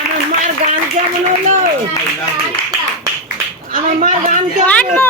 আমার মার গান কেমন আচ্ছা। আচ্ছা।